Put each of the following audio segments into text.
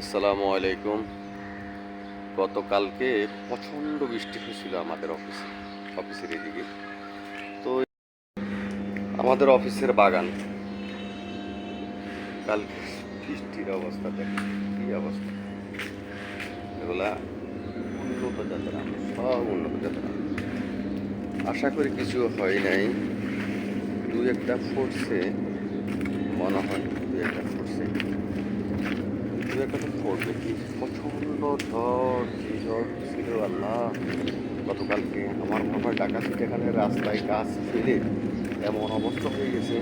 আসসালামু আলাইকুম। গতকালকে প্রচণ্ড বৃষ্টি হয়েছিল আমাদের অফিসের এদিকে। তো আমাদের অফিসের বাগান কালকে বৃষ্টির অবস্থা দেখেন কি অবস্থা। এগুলা উন্নত জাতের আম, সব উন্নত জাতের আম। আশা করি কিছু হয় নাই, দু একটা ফুটছে মনে হয়, দু একটা ফুটছে, দু একটা তো ফুটবে। কি প্রচণ্ড ঝড়, কি ঝড় ছিল আল্লাহ! গতকালকে আমার মনে হয় ঢাকা এখানে রাস্তায় গাছ ফেলে এমন অবস্থা হয়ে গেছে,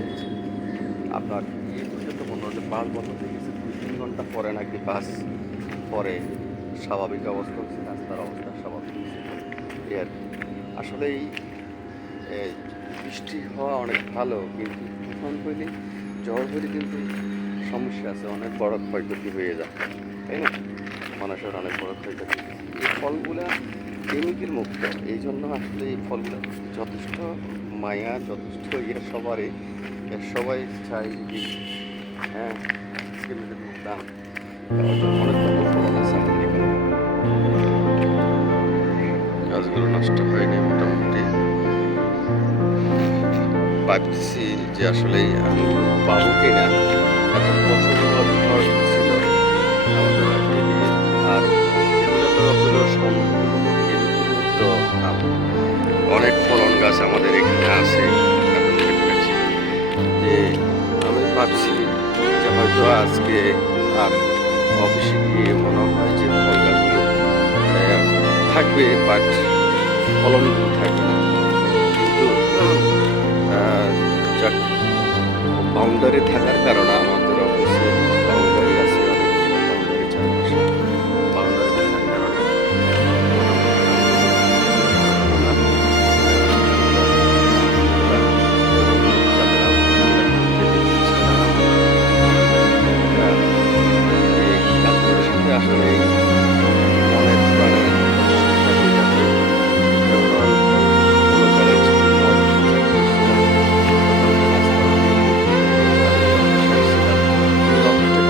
আপনার এই পর্যন্ত মনে হচ্ছে বাস বন্ধ হয়ে গেছে। 2-3 ঘন্টা পরে নাকি বাস পরে স্বাভাবিক অবস্থা হচ্ছে, রাস্তার অবস্থা স্বাভাবিক হচ্ছে। এই আর কি। আসলে এই বৃষ্টি হওয়া অনেক ভালো, কিন্তু তুফান হইলে, ঝড় হইলে কিন্তু সমস্যা আছে, অনেক বড় ক্ষয়ক্ষতি হয়ে যায়, তাই না? মানুষের অনেক বড় ক্ষয়ক্ষতি। এই ফলগুলা কেমিক্যাল মুক্ত, এই জন্য আসলে এই ফলগুলো যথেষ্ট মায়া, যথেষ্ট সবারই, সবাই চাই যে হ্যাঁ কেমিক্যাল মুক্ত আম খাওয়ার জন্য। অনেক ধরনের ফলন আছে আমাদের এখানে। গাছগুলো নষ্ট হয়নি মোটামুটি। ভাবছি যে আসলে আমি পাবো কিনা, এত প্রচন্ড ঝড় ছিল আমাদের এদিকে। আর এগুলো তো হলো সম্পূর্ণ কেমিক্যালমুক্ত আম। অনেক ফলন গাছ আমাদের এখানে আছে, আপনাদেরকে দেখাচ্ছি। যে আমি ভাবছি যে হয়তো আজকে আর অফিসে গিয়ে মনে হয় যে ফল গাছগুলো থাকবে, বাট ফলনগুলো থাকবে না। কিন্তু যাক, বাউন্ডারি থাকার কারণে আমাদের অফিসে বাউন্ডারি আছে, অনেক বাউন্ডারি, চারপাশে বাউন্ডারি থাকার কারণে মোটামুটি আমগুলো না সুন্দর এগুলা উন্নত জাতের আম, এগুলা খেতে ছাড়া মনে হয় এটা এই গাছগুলোর সাথে আসলে মনের প্রাণে সংযোগ থাকে। যাতে যখন কোনো জায়গায় ছিলাম, অফিসে করছিলাম, তখন যে রাস্তার ওই পাশে ছিলাম, ওই অফিসটা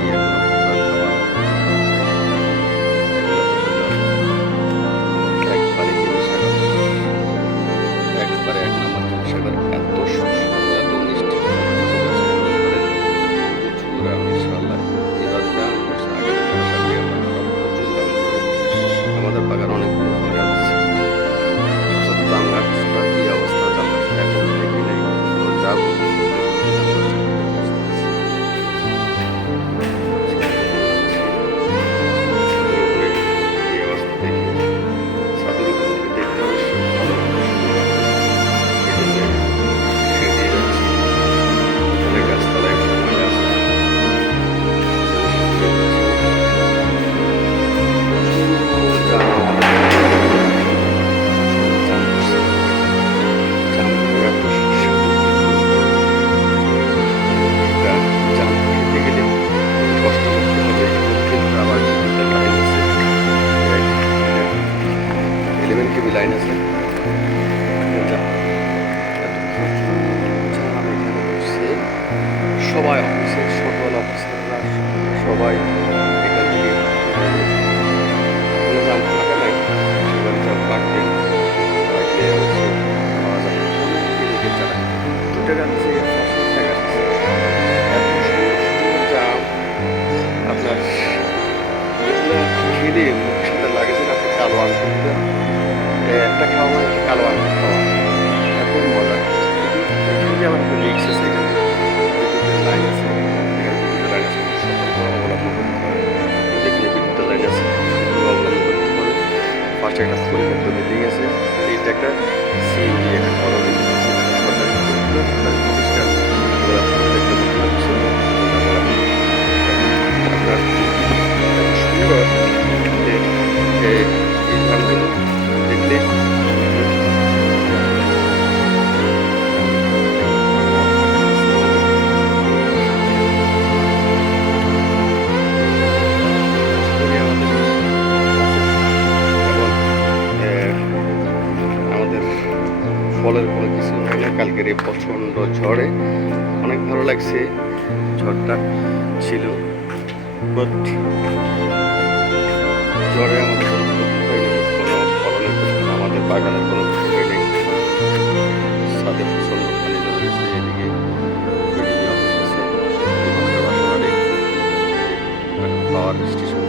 দিয়ে কোনো পুরান খাবার এগুলো তো হলো একবারে হিমসাগর, একবারে এক নম্বর হিমসাগর। এত সুস্বাদু, এত মিষ্টি, প্রচুর আম ইনশাআল্লাহ। এবার দাম করছে, আগামী আশা করি আমরা প্রচুর দাম করবে। আমাদের বাগান অনেকগুলো ফল গাছ আছে। অথচ জাম গাছটা কি অবস্থা, জাম গাছটা এখন দেখি নাই, তো যাবো দেখবো যে জাম গাছটা কি অবস্থা আছে। ছাদের উপরে এই অবস্থা দেখি, ছাদের উপর থেকে দেখতে বেশ ভালো লাগে, সুন্দর লাগে। এই জন্য সিঁড়ি দিয়ে যাচ্ছি, অনেক গাছতলায় একটু ময়লা আছে, এই জন্য সিঁড়ি দিয়ে যাচ্ছি। প্রচুর জাম আমাদের জাম করছে, জামগুলো এত সুস্বাদু, একটা জাম খেতে গেলে কষ্ট করতে হবে, কিন্তু আবার বিদ্যুতের লাইন আছে, 11 কেবি লাইন আছে। জাম এত প্রচুর জাম এখানে বসছে, সবাই অফিসের সকল অফিসাররা সবাই এখান থেকে কোনো জাম ফাঁকা নাই, সেখানে জাম পাকবে, পাকলে হচ্ছে খাওয়া যাবে। অনেক এদিকে চালায় 2 টাকা দিচ্ছে, 4 টাকা দিচ্ছে। এত সুন্দর সুন্দর জাম আপনার এগুলো খেলে মুখের সাথে লাগেছে না, আপনি কালো আঙ্গুরগুলো একটা খাওয়া মানে একটা কালো আঙ্গুর খাওয়া, এত মজা। এখান দিয়ে আমার একটা রিক্স আছে, এখানে বিদ্যুতের লাইন আছে, এখানে বিদ্যুতের লাইন আছে, খুব সতর্ক অবলম্বন করতে হবে। যেখানে বিদ্যুতের লাইন আছে সতর্ক অবলম্বন করতে হবে। পাশে একটা পরিত্যক্ত বিল্ডিং আছে, এইটা একটা সিএনজি, একটা বড় বিল্ডিং, সরকারি প্রতিষ্ঠান, সরকারি প্রতিষ্ঠান, এগুলো প্রত্যেকটা বিল্ডিং হচ্ছে আপনার এত সুন্দর যে এই ধানগুলো দেখলে আমাদের ফলের কোনো কিছু হয় না। কালকের এই প্রচণ্ড ঝড়ে অনেক ভালো লাগছে, ঝড়টা ছিল, বাট ঝড়ে আমাদের কোনো ক্ষতি হয়নি, কোনো ফলনের ক্ষতি হয়নি, আমাদের বাগানের কোনো ক্ষতি হয়নি। ছাদে প্রচণ্ড পানি জমে গেছে, এদিকে বিডিও অফিস আছে, পাওয়ার স্টেশন